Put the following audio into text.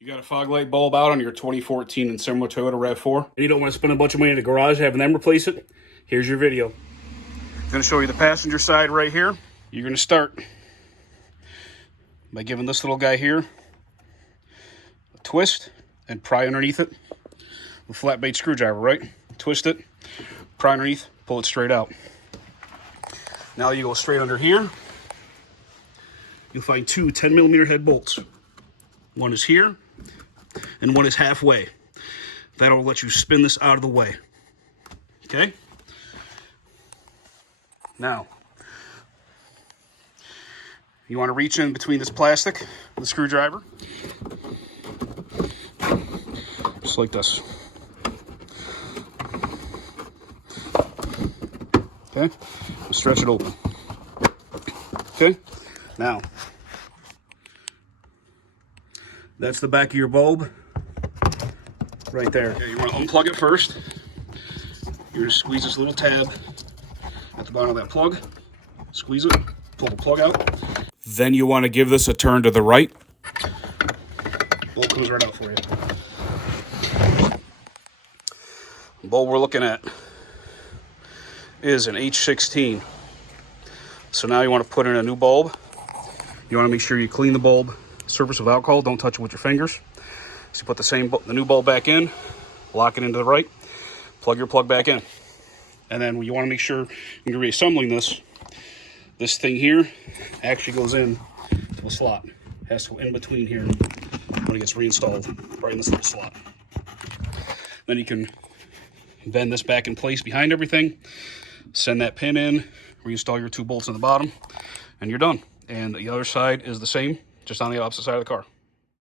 You got a fog light bulb out on your 2014 and similar Toyota RAV-4, and you don't want to spend a bunch of money in the garage having them replace it? Here's your video. I'm going to show you the passenger side right here. You're going to start by giving this little guy here a twist and pry underneath it. A flat bait screwdriver, right? Twist it, pry underneath, pull it straight out. Now you go straight under here. You'll find two 10mm head bolts. One is here, and one is halfway. That'll let you spin this out of the way. Okay? Now, you want to reach in between this plastic with the screwdriver. Just like this. Okay? Stretch it open. Okay? Now, that's the back of your bulb right there. Okay, you want to unplug it first. You're going to squeeze this little tab at the bottom of that plug. Squeeze it, pull the plug out. Then you want to give this a turn to the right. Bulb comes right out for you. The bulb we're looking at is an H16. So now you want to put in a new bulb. You want to make sure you clean the bulb surface with alcohol. Don't touch it with your fingers. So you put the new bulb back in, lock it into the right, plug your plug back in. And then you want to make sure when you're reassembling this thing here actually goes in to a slot. It has to go in between here when it gets reinstalled, right in this little slot. Then you can bend this back in place behind everything, send that pin in, reinstall your two bolts in the bottom, and you're done. And the other side is the same, just on the opposite side of the car.